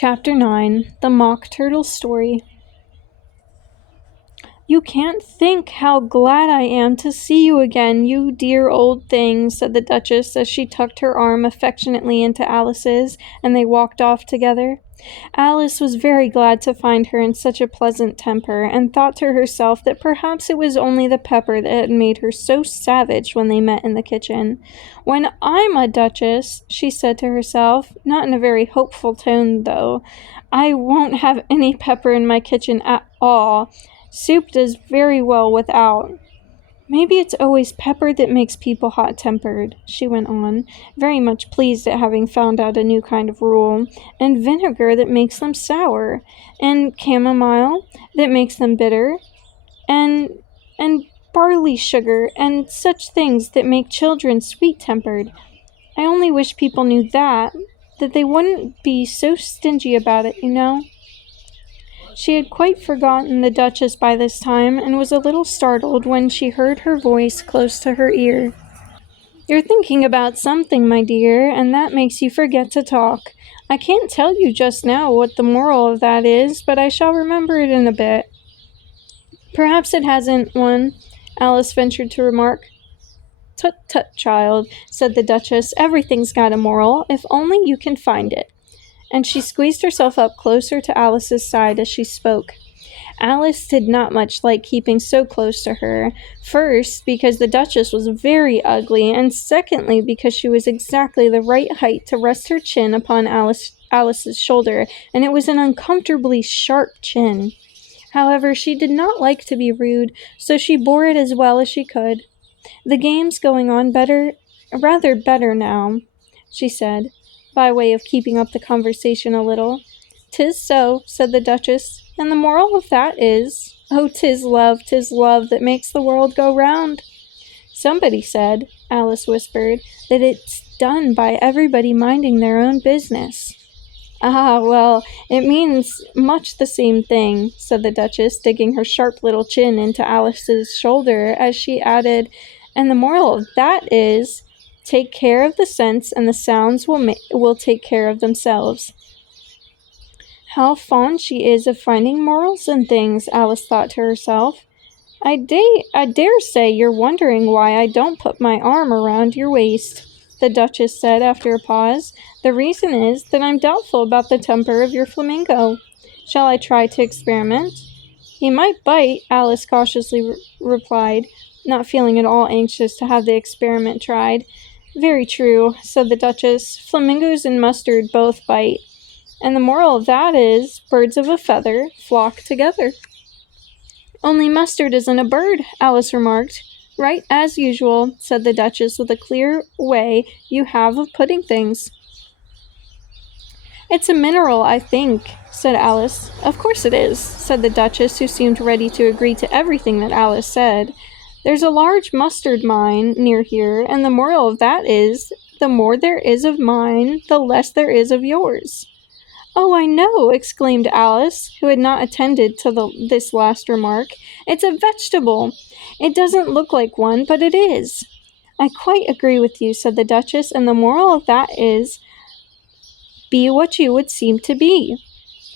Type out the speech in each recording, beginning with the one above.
Chapter 9 The Mock Turtle Story. "You can't think how glad I am to see you again, you dear old thing," said the Duchess as she tucked her arm affectionately into Alice's, and they walked off together. Alice was very glad to find her in such a pleasant temper, and thought to herself that perhaps it was only the pepper that had made her so savage when they met in the kitchen. "When I'm a duchess," she said to herself, not in a very hopeful tone though, "I won't have any pepper in my kitchen at all. Soup does very well without. Maybe it's always pepper that makes people hot-tempered," she went on, very much pleased at having found out a new kind of rule, "and vinegar that makes them sour, and chamomile that makes them bitter, and barley sugar, and such things that make children sweet-tempered. I only wish people knew that they wouldn't be so stingy about it, you know." She had quite forgotten the Duchess by this time, and was a little startled when she heard her voice close to her ear. "You're thinking about something, my dear, and that makes you forget to talk. I can't tell you just now what the moral of that is, but I shall remember it in a bit." "Perhaps it hasn't one," Alice ventured to remark. "Tut, tut, child," said the Duchess, "everything's got a moral, if only you can find it." And she squeezed herself up closer to Alice's side as she spoke. Alice did not much like keeping so close to her, first because the Duchess was very ugly, and secondly because she was exactly the right height to rest her chin upon Alice's shoulder, and it was an uncomfortably sharp chin. However, she did not like to be rude, so she bore it as well as she could. "The game's going on rather better now," she said, by way of keeping up the conversation a little. "'Tis so," said the Duchess, "and the moral of that is, oh, 'tis love that makes the world go round." "Somebody said," Alice whispered, "that it's done by everybody minding their own business." "Ah, well, it means much the same thing," said the Duchess, digging her sharp little chin into Alice's shoulder as she added, "and the moral of that is, take care of the scents and the sounds will take care of themselves." "How fond she is of finding morals in things," Alice thought to herself. I dare say you're wondering why I don't put my arm around your waist," the Duchess said after a pause. "The reason is that I'm doubtful about the temper of your flamingo. Shall I try to experiment?" "He might bite," Alice cautiously replied, not feeling at all anxious to have the experiment tried. "Very true," said the Duchess. "Flamingos and mustard both bite. And the moral of that is, birds of a feather flock together." "Only mustard isn't a bird," Alice remarked. "Right, as usual," said the Duchess with a clear way you have of putting things. "It's a mineral, I think," said Alice. "Of course it is," said the Duchess, who seemed ready to agree to everything that Alice said. "There's a large mustard mine near here, and the moral of that is, the more there is of mine, the less there is of yours." "Oh, I know!" exclaimed Alice, who had not attended to this last remark. "It's a vegetable. It doesn't look like one, but it is." "I quite agree with you," said the Duchess, "and the moral of that is, be what you would seem to be.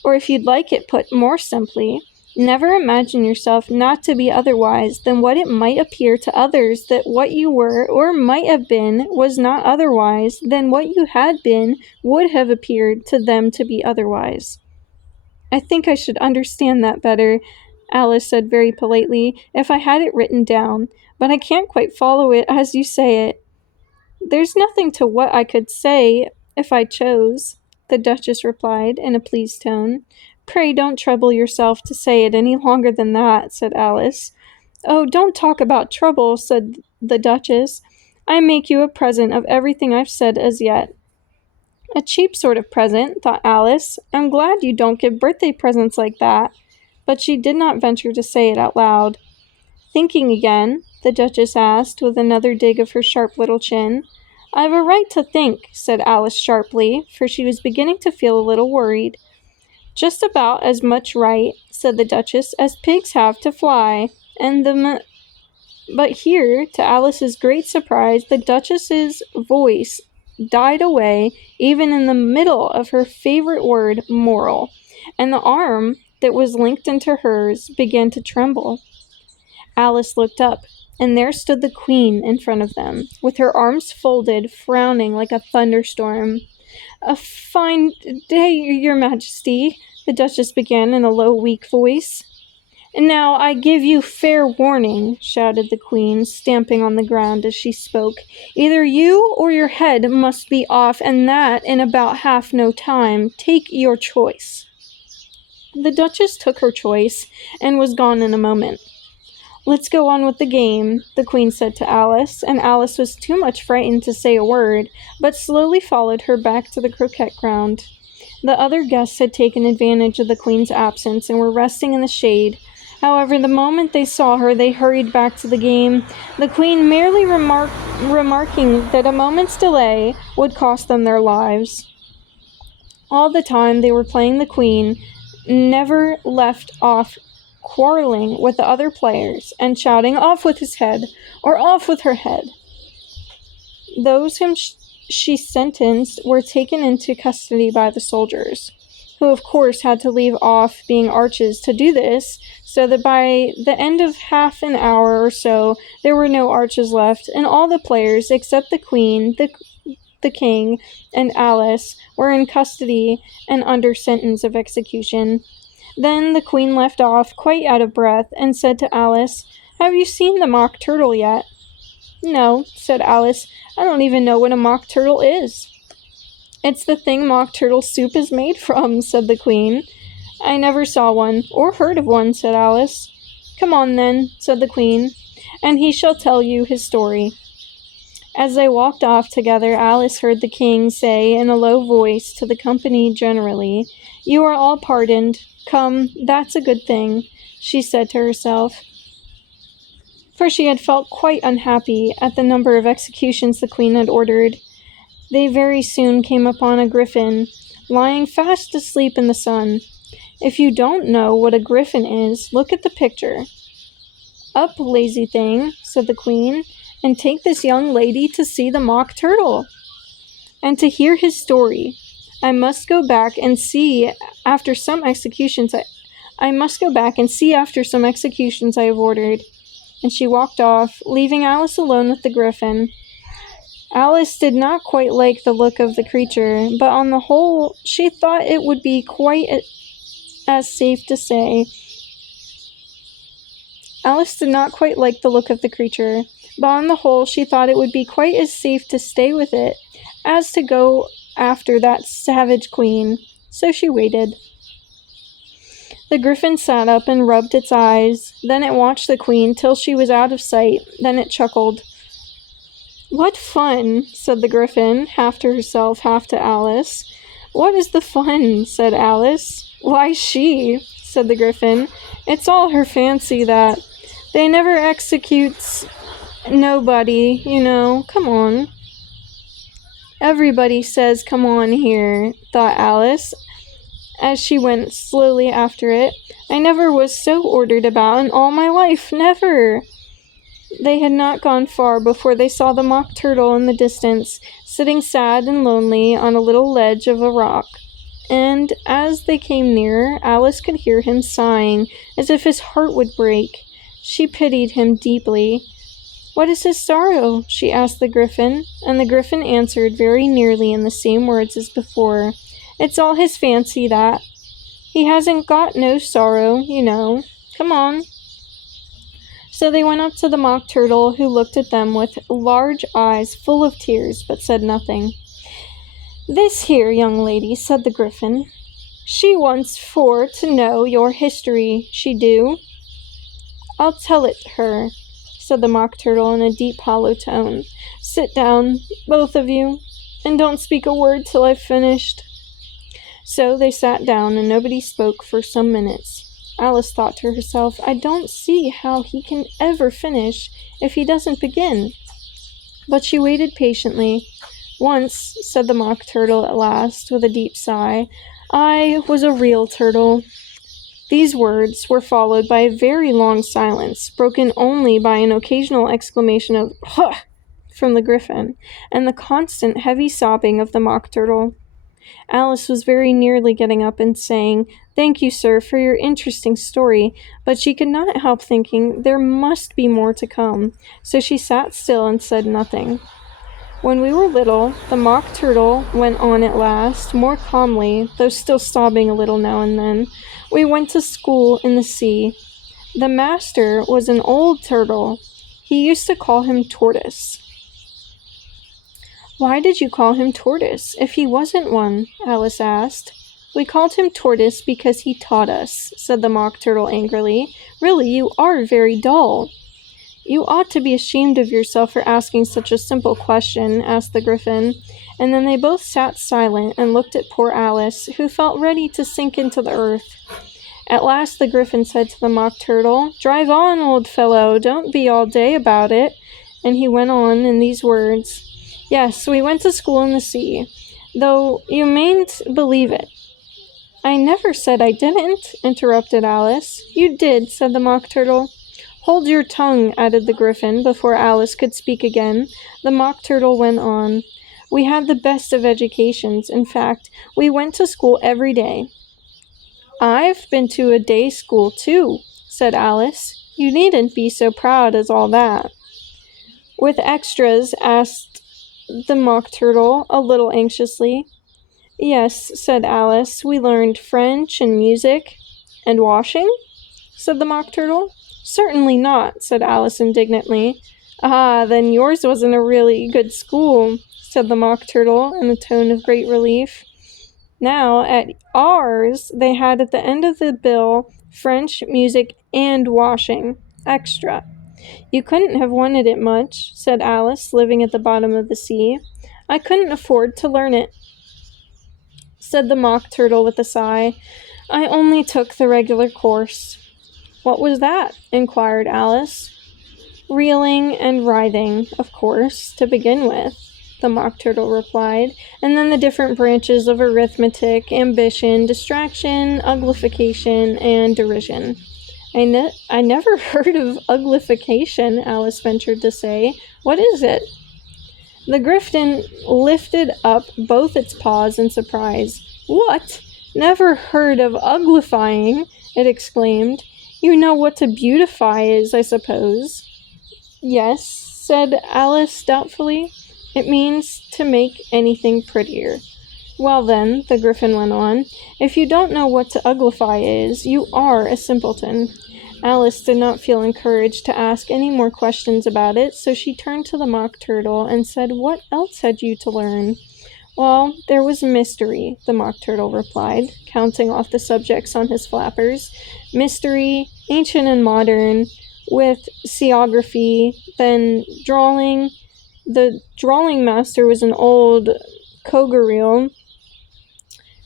Or if you'd like it put more simply, never imagine yourself not to be otherwise than what it might appear to others that what you were or might have been was not otherwise than what you had been would have appeared to them to be otherwise." "I think I should understand that better," Alice said very politely, "if I had it written down, but I can't quite follow it as you say it." "There's nothing to what I could say if I chose," the Duchess replied in a pleased tone. "Pray don't trouble yourself to say it any longer than that," said Alice. "Oh, don't talk about trouble," said the Duchess. "I make you a present of everything I've said as yet." "A cheap sort of present," thought Alice. "I'm glad you don't give birthday presents like that." But she did not venture to say it out loud. "Thinking again?" the Duchess asked, with another dig of her sharp little chin. "I've a right to think," said Alice sharply, for she was beginning to feel a little worried. "Just about as much right," said the Duchess, "as pigs have to fly, and But here, to Alice's great surprise, the Duchess's voice died away, even in the middle of her favorite word, moral, and the arm that was linked into hers began to tremble. Alice looked up, and there stood the Queen in front of them, with her arms folded, frowning like a thunderstorm. "A fine day, your Majesty," the Duchess began in a low, weak voice. "Now I give you fair warning," shouted the Queen, stamping on the ground as she spoke. "Either you or your head must be off, and that in about half no time. Take your choice." The Duchess took her choice, and was gone in a moment. "Let's go on with the game," the Queen said to Alice, and Alice was too much frightened to say a word, but slowly followed her back to the croquet ground. The other guests had taken advantage of the Queen's absence and were resting in the shade. However, the moment they saw her, they hurried back to the game, the Queen merely remarking that a moment's delay would cost them their lives. All the time they were playing, the Queen never left off quarreling with the other players and shouting, "Off with his head," or "Off with her head." Those whom she sentenced were taken into custody by the soldiers, who of course had to leave off being archers to do this, so that by the end of half an hour or so there were no archers left, and all the players except the Queen, the King, and Alice were in custody and under sentence of execution. Then the Queen left off, quite out of breath, and said to Alice, "Have you seen the Mock Turtle yet?" "No," said Alice. "I don't even know what a mock turtle is." "It's the thing mock turtle soup is made from," said the Queen. "I never saw one, or heard of one," said Alice. "Come on, then," said the Queen, "and he shall tell you his story." As they walked off together, Alice heard the King say in a low voice to the company generally, "You are all pardoned. Come, that's a good thing," she said to herself, for she had felt quite unhappy at the number of executions the Queen had ordered. They very soon came upon a griffin, lying fast asleep in the sun. If you don't know what a griffin is, look at the picture. "Up, lazy thing," said the Queen, "and take this young lady to see the Mock Turtle, and to hear his story. I must go back and see after some executions I have ordered." And she walked off, leaving Alice alone with the griffin. Alice did not quite like the look of the creature, but on the whole she thought it would be quite as safe to stay with it as to go after that savage Queen, so she waited. The griffin sat up and rubbed its eyes. Then it watched the Queen till she was out of sight. Then it chuckled. "What fun!" said the griffin, half to herself, half to Alice. "What is the fun?" said Alice. "Why, she," said the griffin. "It's all her fancy that. They never executes nobody, you know. Come on." "Everybody says come on here," thought Alice, as she went slowly after it. "I never was so ordered about in all my life, never." They had not gone far before they saw the Mock Turtle in the distance, sitting sad and lonely on a little ledge of a rock. And as they came nearer, Alice could hear him sighing, as if his heart would break. She pitied him deeply. "What is his sorrow?" she asked the griffin, and the griffin answered very nearly in the same words as before. "It's all his fancy, that. He hasn't got no sorrow, you know. Come on." So they went up to the Mock Turtle, who looked at them with large eyes full of tears, but said nothing. "This here young lady," said the griffin, "she wants for to know your history, she do." "I'll tell it her," said the Mock Turtle in a deep, hollow tone. "Sit down, both of you, and don't speak a word till I've finished." So they sat down, and nobody spoke for some minutes. Alice thought to herself, "I don't see how he can ever finish if he doesn't begin." But she waited patiently. "Once," said the Mock Turtle at last, with a deep sigh, "I was a real turtle." These words were followed by a very long silence, broken only by an occasional exclamation of "Huh!" from the Griffin, and the constant heavy sobbing of the Mock Turtle. Alice was very nearly getting up and saying, "Thank you, sir, for your interesting story," but she could not help thinking there must be more to come, so she sat still and said nothing. "When we were little," the Mock Turtle went on at last, more calmly, though still sobbing a little now and then, "we went to school in the sea. The master was an old turtle. He used to call him Tortoise." "Why did you call him Tortoise, if he wasn't one?" Alice asked. "We called him Tortoise because he taught us," said the Mock Turtle angrily. "Really, you are very dull." "You ought to be ashamed of yourself for asking such a simple question," asked the Griffin, and then they both sat silent and looked at poor Alice, who felt ready to sink into the earth. At last the Griffin said to the Mock Turtle, "Drive on, old fellow, don't be all day about it," and he went on in these words, "Yes, we went to school in the sea, though you mayn't believe it." "I never said I didn't," interrupted Alice. "You did," said the Mock Turtle. "Hold your tongue," added the Griffin, before Alice could speak again. The Mock Turtle went on. "We had the best of educations. In fact, we went to school every day." "I've been to a day school, too," said Alice. "You needn't be so proud as all that." "With extras?" asked the Mock Turtle, a little anxiously. "Yes," said Alice, "we learned French and music." "And washing?" said the Mock Turtle. "Certainly not," said Alice indignantly. "Ah, then yours wasn't a really good school," said the Mock Turtle in a tone of great relief. Now, at ours, they had at the end of the bill French, music, and washing. Extra. "You couldn't have wanted it much," said Alice, living at the bottom of the sea. "I couldn't afford to learn it," said the Mock Turtle with a sigh. "I only took the regular course." "What was that?" inquired Alice. "Reeling and writhing, of course, to begin with," the Mock Turtle replied, "and then the different branches of arithmetic, ambition, distraction, uglification, and derision." I never heard of uglification," Alice ventured to say. "What is it?" The Griffin lifted up both its paws in surprise. "What? Never heard of uglifying?" it exclaimed. "You know what to beautify is, I suppose." "Yes," said Alice doubtfully. "It means to make anything prettier." "Well then," the Griffin went on, "if you don't know what to uglify is, you are a simpleton." Alice did not feel encouraged to ask any more questions about it, so she turned to the Mock Turtle and said, "What else had you to learn?" "Well, there was mystery," the Mock Turtle replied, counting off the subjects on his flappers. "Mystery, ancient and modern, with seaography, then drawing. The drawing master was an old Coggereel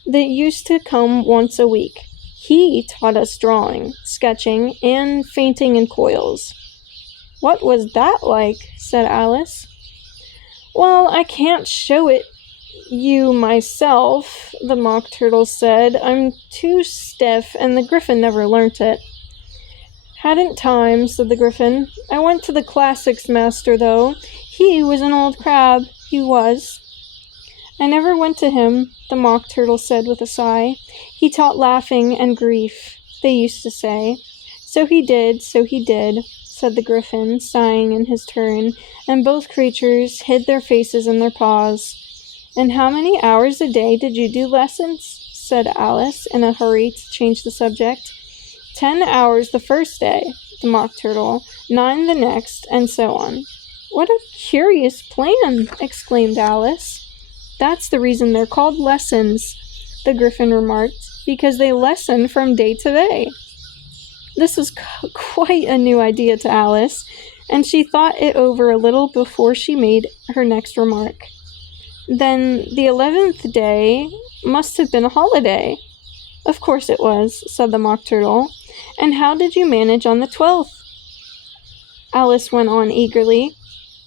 that used to come once a week. He taught us drawing, sketching, and fainting in coils." "What was that like?" said Alice. "Well, I can't show it you myself," the Mock Turtle said. "I'm too stiff, and the Griffin never learnt it." "Hadn't time," said the Griffin. "I went to the classics master, though. He was an old crab, he was." "I never went to him," the Mock Turtle said with a sigh. "He taught laughing and grief, they used to say." So he did," said the Griffin, sighing in his turn, and both creatures hid their faces in their paws. "And how many hours a day did you do lessons?" said Alice, in a hurry to change the subject. 10 hours the first day," the Mock Turtle, 9 the next, and so on. "What a curious plan!" exclaimed Alice. "That's the reason they're called lessons," the Griffin remarked, "because they lessen from day to day." This was quite a new idea to Alice, and she thought it over a little before she made her next remark. "Then the 11th day must have been a holiday." "Of course it was," said the Mock Turtle. "And how did you manage on the 12th?" Alice went on eagerly.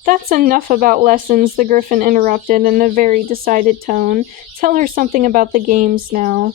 "That's enough about lessons," the Griffin interrupted in a very decided tone. "Tell her something about the games now."